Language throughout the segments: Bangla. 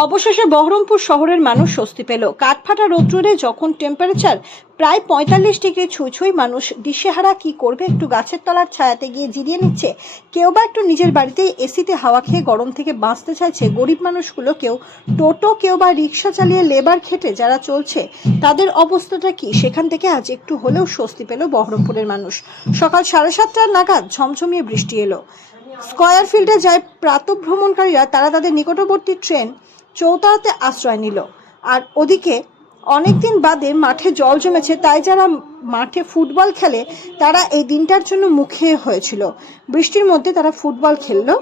অবশেষে বহরমপুর শহরের মানুষ স্বস্তি পেল। কাঠফাটা রৌদ্রে যখন টেম্পারেচার প্রায় ৪৫ ডিগ্রি ছুঁই মানুষ দিশেহারা কি করবে, একটু গাছের তলার ছায়াতে গিয়ে জিরিয়ে নিচ্ছে, কেউ বা একটু নিজের বাড়িতেই এসিতে হাওয়া খেয়ে গরম থেকে বাঁচতে চাইছে। গরিব মানুষগুলো কেউ টোটো, কেউ বা রিক্সা চালিয়ে লেবার খেটে যারা চলছে, তাদের অবস্থাটা কি, সেখান থেকে আজ একটু হলেও স্বস্তি পেল বহরমপুরের মানুষ। সকাল 7:30 নাগাদ ঝমঝমিয়ে বৃষ্টি এলো। স্কয়ার ফিল্ডে যায় প্রাতঃভ্রমণকারীরা, তারা তাদের নিকটবর্তী ট্রেন চৌতারাতে আশ্রয় নিল। আর ওদিকে অনেকদিন বাদে মাঠে জল জমেছে, তাই যারা মাঠে ফুটবল খেলে তারা এই দিনটার জন্য মুখে হয়েছিল। বৃষ্টির মধ্যে তারা ফুটবল খেললো,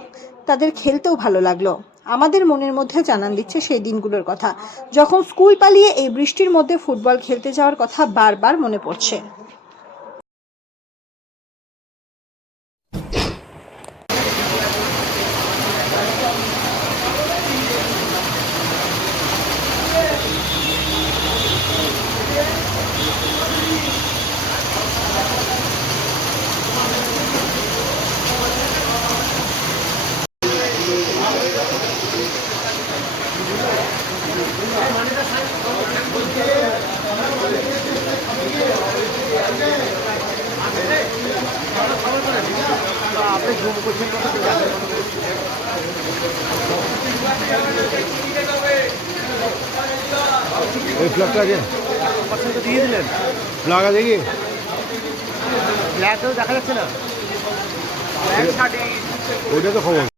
তাদের খেলতেও ভালো লাগলো। আমাদের মনের মধ্যে জানান দিচ্ছে সেই দিনগুলোর কথা, যখন স্কুল পালিয়ে এই বৃষ্টির মধ্যে ফুটবল খেলতে যাওয়ার কথা বারবার মনে পড়ছে। এই ফ্ল্যাগটা আগে দিয়ে দিলেন, ফ্ল্যাগ আছে কি? ফ্ল্যাগটাও দেখা যাচ্ছে না। ওইটা তো খবর।